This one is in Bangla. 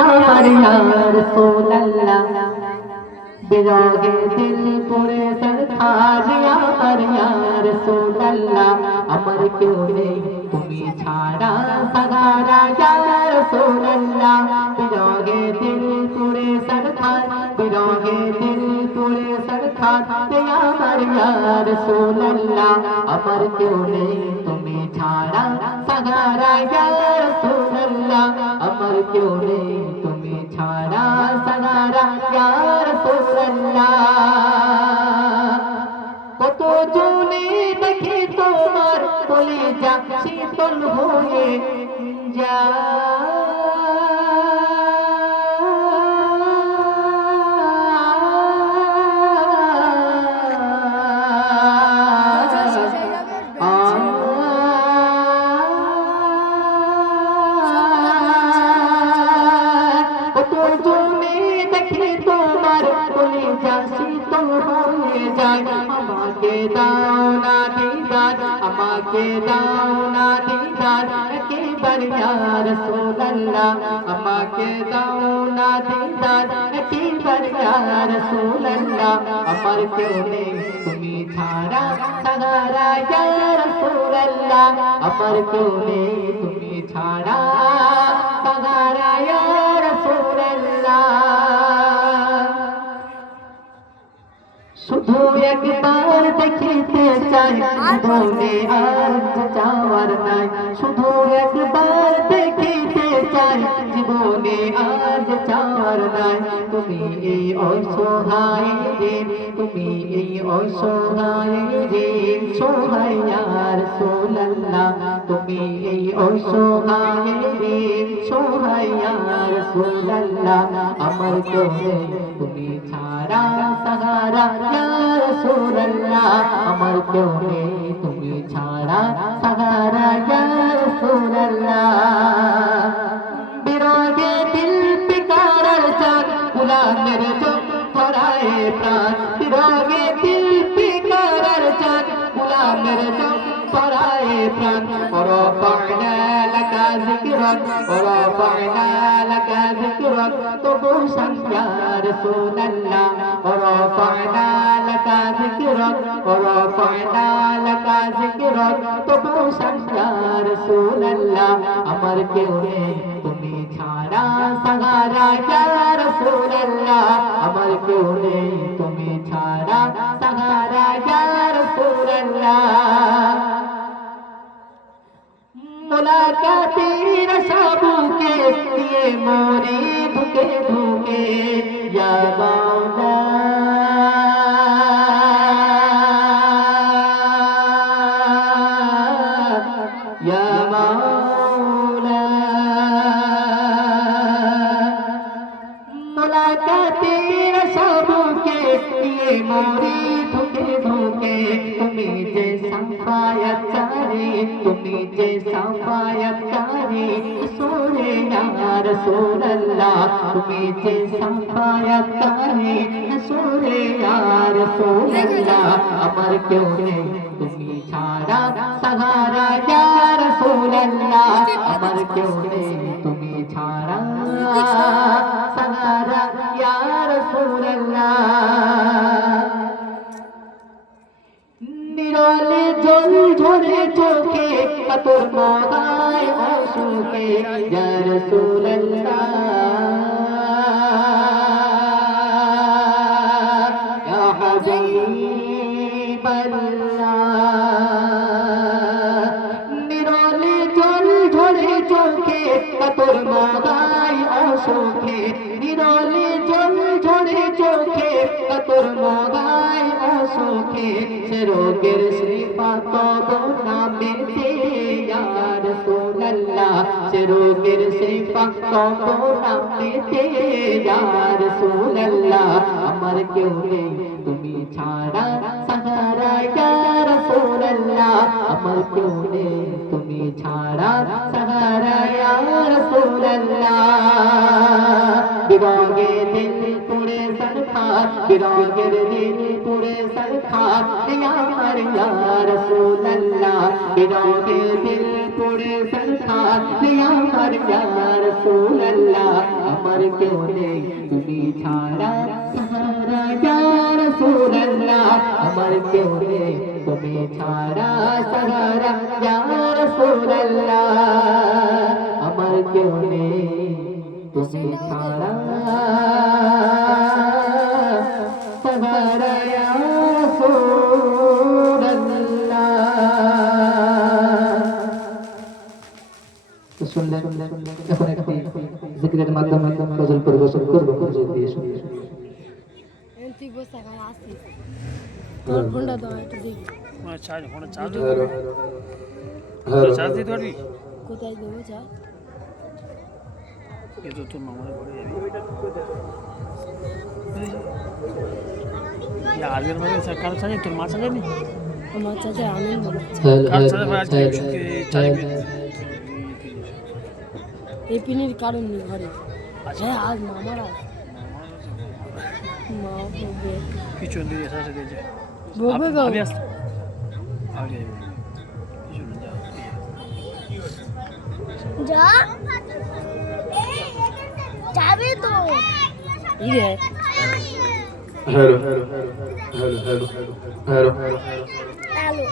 আমার ইয়া রাসূলুল্লাহ বিরহে দিল পুরে সরখার আমার ইয়া রাসূলুল্লাহ আমার কেউ নেই তুমি ছাড়া সাগারা ইয়া রাসূলুল্লাহ বিরহে দিল পুরে সরখার বিরহে দিল পুরে সরখার আমার ইয়া রাসূলুল্লাহ আমার কেউ নেই তুমি ছাড়া সাগারা ইয়া রাসূলুল্লাহ আমার কেউ নেই তুমি ছাড়া সাগারা ইয়া রাসূলুল্লাহ কত জনে দেখি তোমার কলিজা শীতল হয়ে যায় আমাকে দাও না দিদার আমাকে দাও না দিদার একেবার ইয়া রাসূলুল্লাহ আমাকে দাও না দিদার একেবার ইয়া রাসূলুল্লাহ আমার কেউ নেই তুমি ছাড়া সাগারা ইয়া রাসূলুল্লাহ আমার কেউ নেই তুমি ছাড়া সাগারা ইয়া রাসূলুল্লাহ শুধু একবার দেখিতে চাই জীবনে আর যাওয়ার নাই শুধু একবার দেখিতে চাই জীবনে আর যাওয়ার নাই তুমি এই অসহায় দিন তুমি এই অসহায় দিন সহায় ইয়া রাসূলুল্লাহ তুমি এই অসহায় দিন সহায় ইয়া রাসূলুল্লাহ আমার কেউ নেই তুমি ছাড়া সাগারা ইয়া রাসূলুল্লাহ আমার কেউ নেই তুমি ছাড়া সাগারা ইয়া রাসূলুল্লাহ বিরহে দিল পিকারার চাঁদ গুলামের চোখ ধরায় প্রাণ বিরহে দিল পিকারার চাঁদ গুলামের চোখ ধরায় প্রাণ ورفعنا لك ذكرك ورفعنا لك ذكرك طبوسا يا رسول الله ورفعنا لك ذكرك ورفعنا لك ذكرك طبوسا يا رسول الله আমার কেউ নেই তুমি ছাড়া সাগারা ইয়া রাসূলুল্লাহ আমার কেউ নেই তুমি ছাড়া সাগারা ইয়া রাসূলুল্লাহ मुलाकातेर सबके लिए मोरी धुके धुके या मौला या मौला मुलाकातेर सबके लिए मोरी धुके धुके तुम्हें जे सफायत তুমি যে সাফায়াতকারী রাসূলে ইয়া রাসূলুল্লাহ তুমি যে সাফায়াতকারী রাসূলে ইয়া রাসূলুল্লাহ আমার কেউ নেই তুমি ছাড়া সাগারা ইয়া রাসূলুল্লাহ আমার কেউ নেই তুমি ছাড়া সাগারা ইয়া রাসূলুল্লাহ নিরলে জল ঝরে চোখে কাতর মগায় অসুখে ইয়া রাসূলুল্লাহ ইয়া হাবিবাল্লাহ নিরলে জল ঝরে চোখে কাতর মগায় অসুখে নিরলে জল ঝরে চোখে কাতর মগায় অসুখে সে রোগের শিফা তব নামেতে ইয়া রাসূলুল্লাহ সে রোগের শিফা তব নামেতে ইয়া রাসূলুল্লাহ আমার কেউ নেই তুমি ছাড়া সাগারা ইয়া রাসূলুল্লাহ আমার কেউ নেই তুমি ছাড়া সাগারা ইয়া রাসূলুল্লাহ বিরহে দিল পুরে সরখার বিরহের দিল পুরে সরখার আমার ইয়া রাসূলুল্লাহ বিরহে দিল পুরে সরখার আমার ইয়া রাসূলুল্লাহ আমার কেউ নেই তুমি ছাড়া সাহারা ইয়া রাসূলুল্লাহ আমার কেউ নেই তুমি ছাড়া সাহারা ইয়া রাসূলুল্লাহ আমার কেউ নেই তুমি ছাড়া সাহারা ইয়া রাসূলুল্লাহ তো শুনলেন এখন একটি জিকিরের মাধ্যমে গজল পরিবেশন করব গজল দিয়ে শুনিয়ে তুই বসে খাই আসি তোর ফোনটা দাও একটু দেখি ফোনটা চার্জ দিতে পারবি কোথায় দেবো চা এ তো তোর মামার ঘরে যাবি আগের বারে কারো চার্জ তোর মা চার্জানি আমার চাচা আনন্দ কার চার্জ এই পিনের কারণ নেই ঘরে হ্যাঁ আজ মামারা মা বলবে পিছন দিয়ে এসে দিয়েছে বলবে গো আগে আগে পিছনে যা যাবে তো ইরে hello hello hello hello hello hello hello